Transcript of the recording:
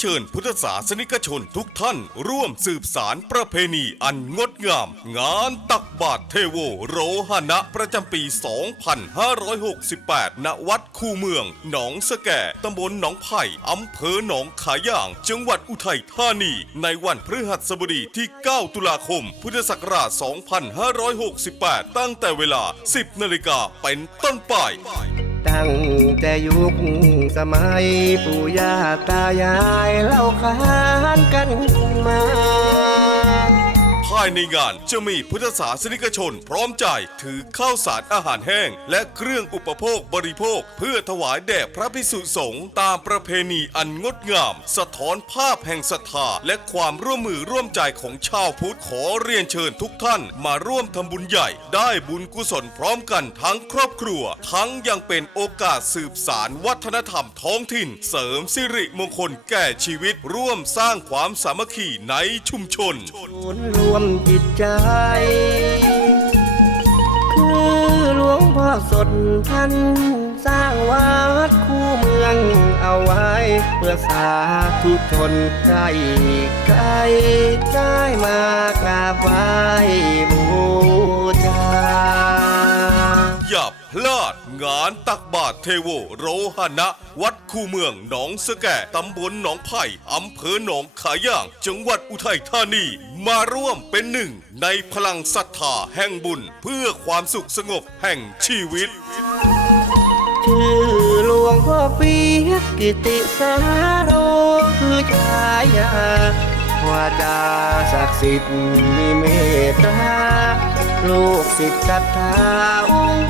เชิญพุทธศาสนิกชนทุกท่าน ร่วมสืบสารประเพณีอันงดงาม งานตักบาตรเทโวโรหณะประจำปี 2568 ณ วัดคูเมือง หนองสะแก่ตำบลหนองไผ่อำเภอหนองขาย่าง จังหวัดอุทัยธานี ในวันพฤหัสบดีที่ 9 ตุลาคม พุทธศักราช 2568 ตั้งแต่เวลา 10 นาฬิกาเป็นต้นไป ตั้งแต่ยุคสมัยปู่ย่าตายายเล่าขานกันมาายในงานจะมีพุทธศาสนิกชน พร้อมใจายถือข้าวสารอาหารแห้ง และเครื่องอุปโภคบริโภค เพื่อถวายแด่พระพิสุสงฆ์ตามประเพณีอันงดงาม สะท้อนภาพแห่งศรัทธาและความร่วมมือร่วมใจของชาวพุทธขอเรียนเชิญทุกท่านมาร่วมทำบุญใหญ่ ได้บุญกุศลพร้อมกันทั้งครอบครัว ทั้งยังเป็นโอกาสสืบสารวัฒนธรรมท้องถิ่น เสริมสิริมงคลแก่ชีวิตร่วมสร้างความสามัคคีในชุมชน ศูนย์รวมจิตใจ คือหลวงพ่อสดท่านสร้างวัดคู่เมืองเอาไว้ เพื่อสาธุชนใกล้ไกลได้มากราบไหว้บูชาอย่าพลาด งานตักบาตรเทโวโรหณะ วัดคูเมืองหนองสะแก่ตำบลหนองไผ่อำเภอหนองขาย่าง จังหวัดอุทัยธานี มาร่วมเป็นหนึ่ง ในพลังศรัทธาแห่งบุญเพื่อความสุขสงบแห่งชีวิต ชื่อหลวงพ่อเปียกกิติสาโรคือฉายาวาจาศักดิ์สิทธิ์มีเมตตาลูกศิษย์ศรัทธาองค์